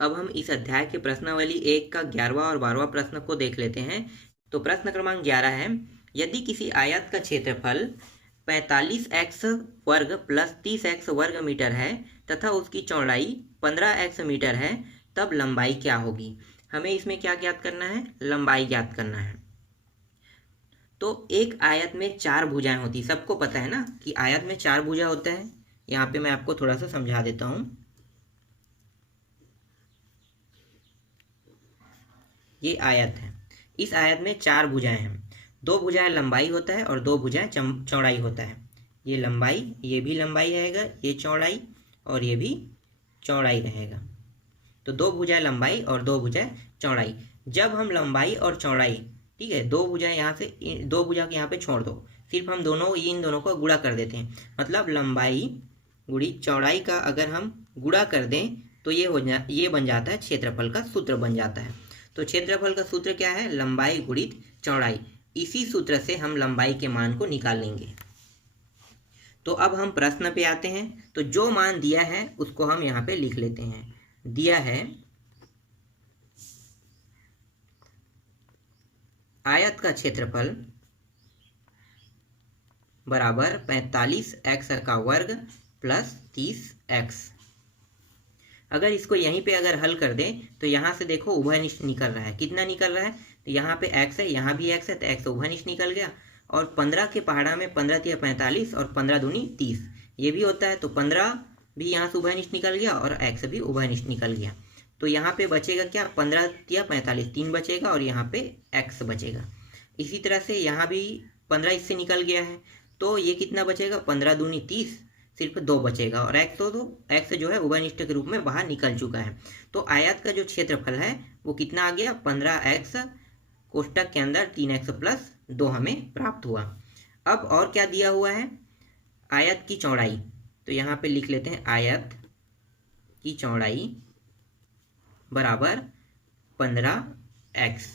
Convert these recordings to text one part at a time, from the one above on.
अब हम इस अध्याय के प्रश्नावली 1 का 11वां और 12वां प्रश्न को देख लेते हैं। तो प्रश्न क्रमांक 11 है, यदि किसी आयत का क्षेत्रफल 45x वर्ग प्लस 30x वर्ग मीटर है तथा उसकी चौड़ाई 15x मीटर है, तब लंबाई क्या होगी। हमें इसमें क्या ज्ञात करना है, लंबाई ज्ञात करना है। तो एक आयत में 4 भुजाएं होती, सबको पता है ना कि आयत में 4 भुजा होता है। यहाँ पे मैं आपको थोड़ा सा समझा देता हूँ। ये आयत है, इस आयत में 4 भुजाएं हैं। 2 भुजाएं लंबाई होता है और 2 भुजाएं चौड़ाई होता है। ये लंबाई, ये भी लंबाई रहेगा, ये चौड़ाई और ये भी चौड़ाई रहेगा। तो 2 भुजाएं लंबाई और 2 भुजाएं चौड़ाई। जब हम लंबाई और चौड़ाई, ठीक है, 2 भुजाएं यहाँ से, 2 भुजा के यहाँ पे छोड़ दो, सिर्फ हम दोनों इन दोनों को गुणा कर देते हैं। मतलब लंबाई गुणी चौड़ाई का अगर हम गुणा कर दें तो ये बन जाता है क्षेत्रफल का सूत्र बन जाता है। तो क्षेत्रफल का सूत्र क्या है, लंबाई गुणित चौड़ाई। इसी सूत्र से हम लंबाई के मान को निकाल लेंगे। तो अब हम प्रश्न पे आते हैं। तो जो मान दिया है उसको हम यहाँ पे लिख लेते हैं। दिया है आयत का क्षेत्रफल बराबर 45x का वर्ग प्लस 30x। अगर इसको यहीं पे अगर हल कर दें तो यहाँ से देखो उभयनिष्ठ निकल रहा है। कितना निकल रहा है, तो यहाँ पे x है, यहाँ भी x है, तो x उभयनिष्ठ निकल गया। और 15 के पहाड़ा में 15 तिया 45 और 15 दूनी 30 ये भी होता है। तो 15 भी यहाँ से उभयनिष्ठ निकल गया और x भी उभयनिष्ठ निकल गया। तो यहाँ पे बचेगा क्या, 15 तिया 45 3 बचेगा और यहाँ पे x बचेगा। इसी तरह से यहाँ भी 15 इससे निकल गया है, तो ये कितना बचेगा, 15 दूनी 30, सिर्फ 2 बचेगा। और x तो x जो है उभयनिष्ठ के रूप में बाहर निकल चुका है। तो आयत का जो क्षेत्रफल है वो कितना आ गया, 15x कोष्टक के अंदर 3x प्लस 2 हमें प्राप्त हुआ। अब और क्या दिया हुआ है, आयत की चौड़ाई। तो यहाँ पे लिख लेते हैं आयत की चौड़ाई बराबर 15x।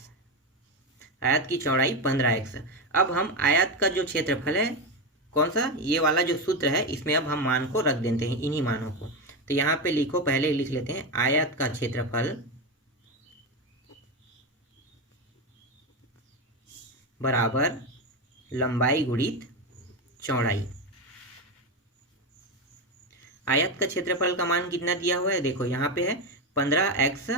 आयत की चौड़ाई 15x। अब हम आयत का जो क्षेत्रफल है कौन सा, ये वाला जो सूत्र है, इसमें अब हम मान को रख देते हैं, इन्हीं मानों को। तो यहाँ पे लिखो, पहले लिख लेते हैं आयत का क्षेत्रफल बराबर लंबाई गुणित चौड़ाई। आयत का क्षेत्रफल का मान कितना दिया हुआ है, देखो यहाँ पे है 15x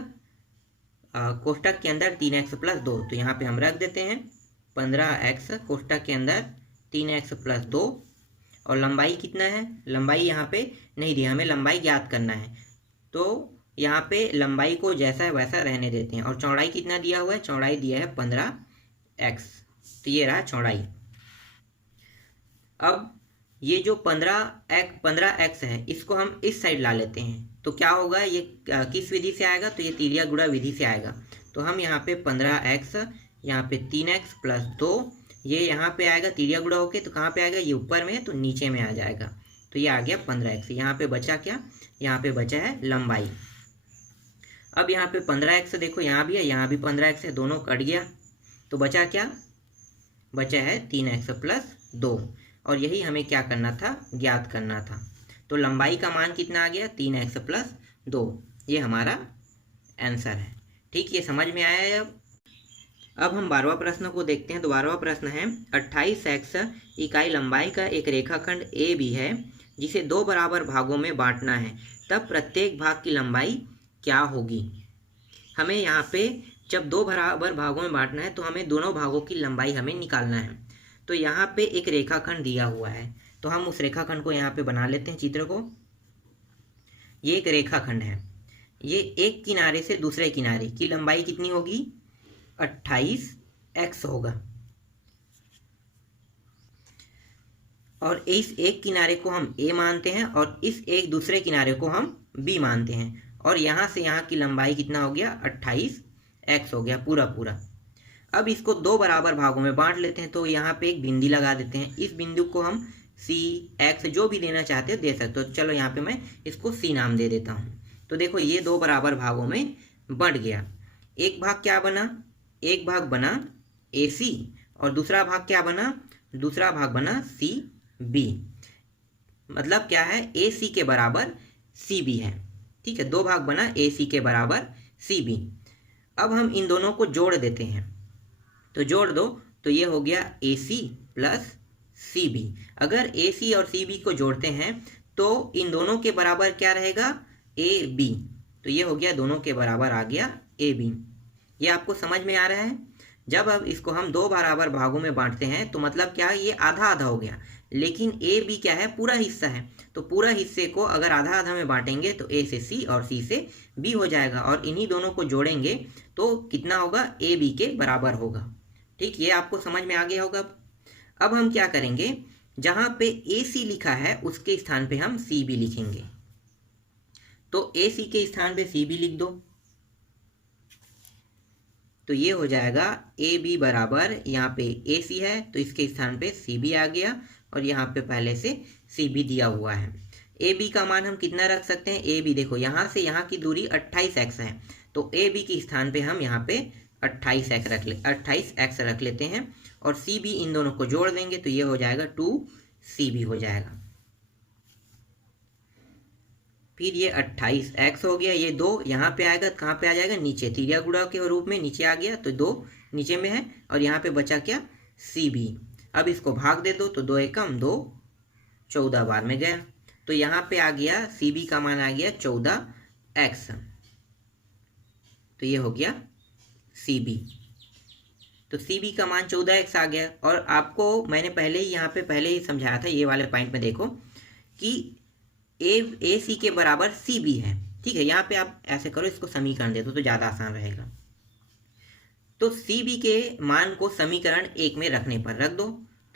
कोष्टक के अंदर 3x प्लस 2। तो यहाँ पे हम रख देते हैं 15x कोष्टक के अंदर 3x प्लस 2। और लंबाई कितना है, लंबाई यहाँ पे नहीं दिया, हमें लंबाई ज्ञात करना है। तो यहाँ पे लंबाई को जैसा है वैसा रहने देते हैं। और चौड़ाई कितना दिया हुआ है, चौड़ाई दिया है 15x। तो ये रहा चौड़ाई। अब ये जो 15x है इसको हम इस साइड ला लेते हैं। तो क्या होगा, ये किस विधि से आएगा, तो ये तिर्या गुणा विधि से आएगा। तो हम यहाँ पे 15x, यहाँ पे 3x प्लस 2, ये यहाँ पे आएगा तिर्या गुणा होके। तो कहाँ पे आएगा, ये ऊपर में है तो नीचे में आ जाएगा। तो ये आ गया 15x। यहाँ पे बचा क्या, यहाँ पे बचा है लंबाई। अब यहाँ पे 15x देखो, यहाँ भी है, यहाँ भी 15x है, दोनों कट गया। तो बचा क्या, बचा है 3x प्लस 2। और यही हमें क्या करना था, ज्ञात करना था। तो लंबाई का मान कितना आ गया, 3x प्लस 2। ये हमारा आंसर है। ठीक, ये समझ में आया है। अब हम 12वां प्रश्न को देखते हैं। तो 12वां प्रश्न है, 28x इकाई लंबाई का एक रेखाखंड ए भी है जिसे 2 बराबर भागों में बांटना है, तब प्रत्येक भाग की लंबाई क्या होगी। हमें यहाँ पे जब 2 बराबर भागों में बांटना है तो हमें दोनों भागों की लंबाई हमें निकालना है। तो यहाँ पे एक रेखाखंड दिया हुआ है, तो हम उस रेखाखंड को यहाँ पे बना लेते हैं चित्र को। ये एक रेखाखंड है, ये एक किनारे से दूसरे किनारे की लंबाई कितनी होगी, 28x होगा। और इस एक किनारे को हम a मानते हैं और इस एक दूसरे किनारे को हम b मानते हैं। और यहाँ से यहाँ की लंबाई कितना हो गया, 28x हो गया पूरा पूरा। अब इसको 2 बराबर भागों में बांट लेते हैं। तो यहाँ पे एक बिंदी लगा देते हैं। इस बिंदु को हम c, x जो भी देना चाहते हो दे सकते हो। चलो यहाँ पे मैं इसको c नाम दे देता हूँ। तो देखो ये 2 बराबर भागों में बढ़ गया। एक भाग क्या बना, एक भाग बना AC और दूसरा भाग क्या बना, दूसरा भाग बना CB। मतलब क्या है, AC के बराबर CB है। ठीक है, 2 भाग बना ए सी के बराबर सी बी। अब हम इन दोनों को जोड़ देते हैं, तो जोड़ दो, तो ये हो गया ए सी प्लस सी बी। अगर ए सी और सी बी को जोड़ते हैं तो इन दोनों के बराबर क्या रहेगा, ए बी। तो ये हो गया दोनों के बराबर आ गया ए बी। ये आपको समझ में आ रहा है। जब अब इसको हम 2 बराबर भागों में बांटते हैं तो मतलब क्या है, ये आधा आधा हो गया, लेकिन ए बी क्या है, पूरा हिस्सा है। तो पूरा हिस्से को अगर आधा आधा में बांटेंगे तो ए से सी और सी से बी हो जाएगा, और इन्हीं दोनों को जोड़ेंगे तो कितना होगा, ए बी के बराबर होगा। ठीक, ये आपको समझ में आ गया होगा। अब हम क्या करेंगे, जहां पे ए सी लिखा है उसके स्थान पे हम सी बी लिखेंगे। तो ए सी के स्थान पे सी बी लिख दो, तो ये हो जाएगा ए बी बराबर, यहाँ पे ए सी है तो इसके स्थान पे सी बी आ गया, और यहाँ पे पहले से सी बी दिया हुआ है। ए बी का मान हम कितना रख सकते हैं, ए बी देखो यहाँ से यहाँ की दूरी 28x है, तो ए बी के स्थान पे हम यहाँ पे 28x रख लेते हैं, और सी बी इन दोनों को जोड़ देंगे तो ये हो जाएगा 2CB हो जाएगा। फिर ये 28x हो गया, ये 2 यहाँ पे आएगा, कहाँ पे आ जाएगा, नीचे, तिर्या गुणा के रूप में नीचे आ गया, तो 2 नीचे में है, और यहाँ पे बचा क्या, CB। अब इसको भाग दे दो, तो 2 एकम 2, 14 बार में गया, तो यहाँ पे आ गया CB का मान आ गया 14x, तो ये हो गया CB। तो CB का मान 14x आ गया। और आपको मैंने पहले ही यहाँ पे पहले ही समझाया था, ये वाले पॉइंट में देखो कि ए सी के बराबर सी बी है। ठीक है, यहाँ पे आप ऐसे करो, इसको समीकरण दे दो तो ज़्यादा आसान रहेगा। तो सी बी के मान को समीकरण 1 में रखने पर रख दो,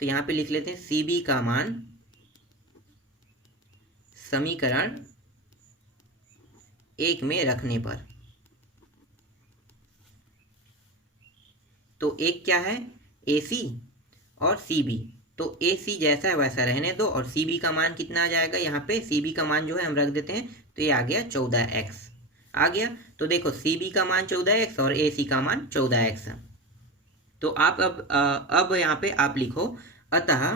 तो यहाँ पे लिख लेते हैं सी बी का मान समीकरण 1 में रखने पर, तो एक क्या है, ए सी और सी बी। तो ए सी जैसा है वैसा रहने दो, और सी बी का मान कितना आ जाएगा, यहाँ पे सी बी का मान जो है हम रख देते हैं, तो ये आ गया 14x आ गया। तो देखो सी बी का मान 14x और ए सी का मान 14x। तो आप अब यहाँ पे आप लिखो, अतः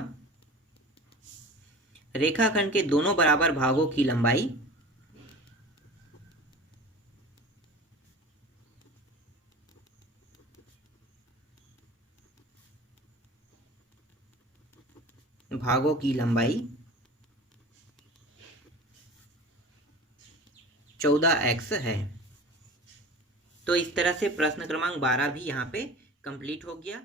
रेखाखंड के दोनों बराबर भागों की लंबाई भागों की लंबाई 14x है। तो इस तरह से प्रश्न क्रमांक 12 भी यहाँ पे कंप्लीट हो गया।